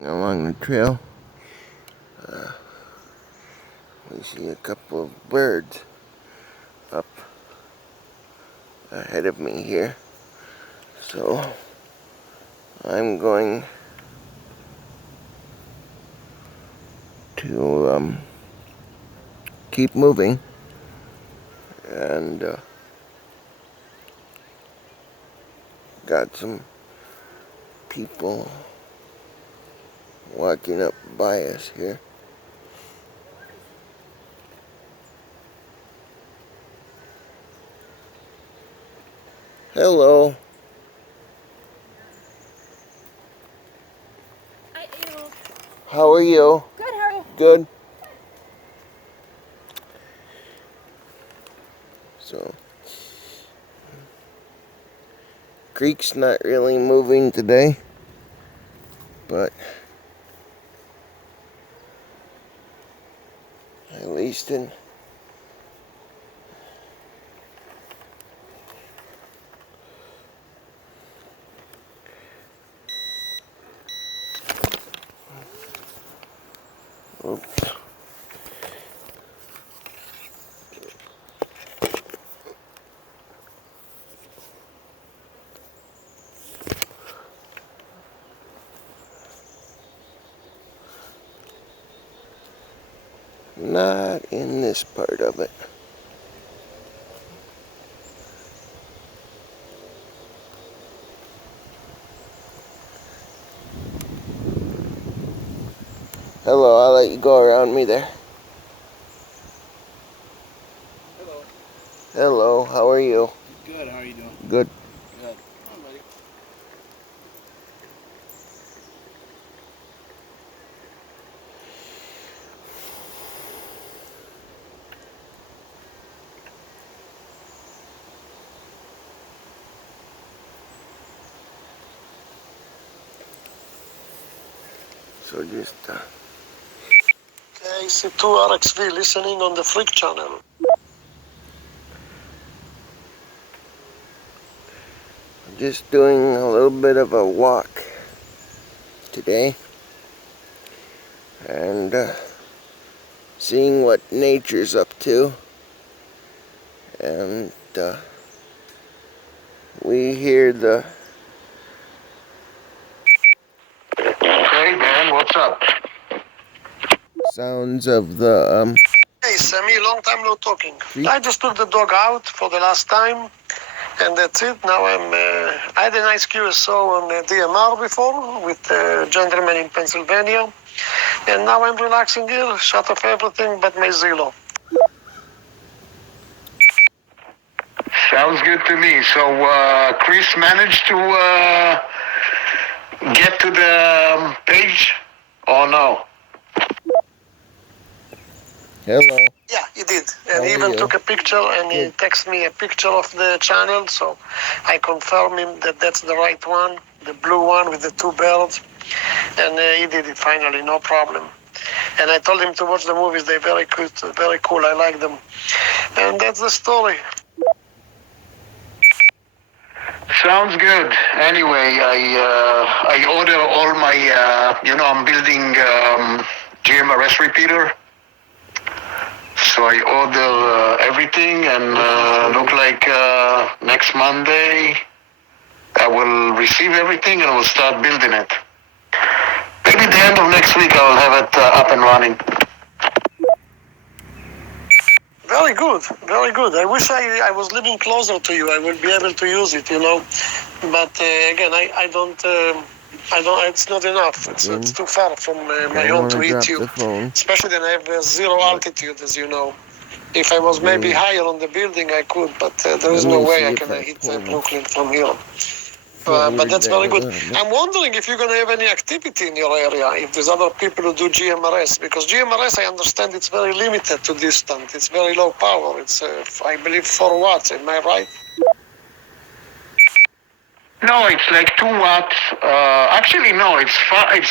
Along the trail, we see a couple of birds up ahead of me here. So I'm going to keep moving and got some people walking up by us here. Hello. Hi, Ew. How are you? Good, how are you? Good. So, creek's not really moving today, but at least in oops. Not in this part of it. Hello, I'll let you go around me there. Hello. Hello, how are you? Good, how are you doing? Good. Good. Hi, buddy. So just KC2 RXV listening on the Freak channel. just doing a little bit of a walk today and seeing what nature's up to, and we hear the Hey man, what's up? sounds of the Hey Sammy, long time no talking. creek. I just took the dog out for the last time, and that's it. Now I had a nice QSO on the DMR before with a gentleman in Pennsylvania, and now I'm relaxing here, shut off everything but my Zillow. Sounds good to me. So Chris managed to get to the page, or no? Hello. Yeah, he did. How And he are even you? took a picture, and he Good. texted me a picture of the channel, so I confirmed him that that's the right one, the blue one with the two birds. And he did it finally, no problem. And I told him to watch the movies. They're very good, very cool. I like them. And that's the story. Sounds good. Anyway, I order all my, I'm building GMRS repeater. So I order everything, and look like next Monday I will receive everything and I will start building it. Maybe the end of next week I will have it up and running. Very good, very good. I wish I was living closer to you. I would be able to use it, But again, I don't. It's not enough. It's too far from my home to eat you. Especially then I have zero altitude, as you know. If I was maybe higher on the building, I could, but there is no way I can hit Brooklyn from here. But that's very good. I'm wondering if you're going to have any activity in your area, if there's other people who do GMRS, because GMRS, I understand it's very limited to distance. It's very low power. It's, I believe, 4 watts. Am I right? No, it's like 2 watts. Actually, no, it's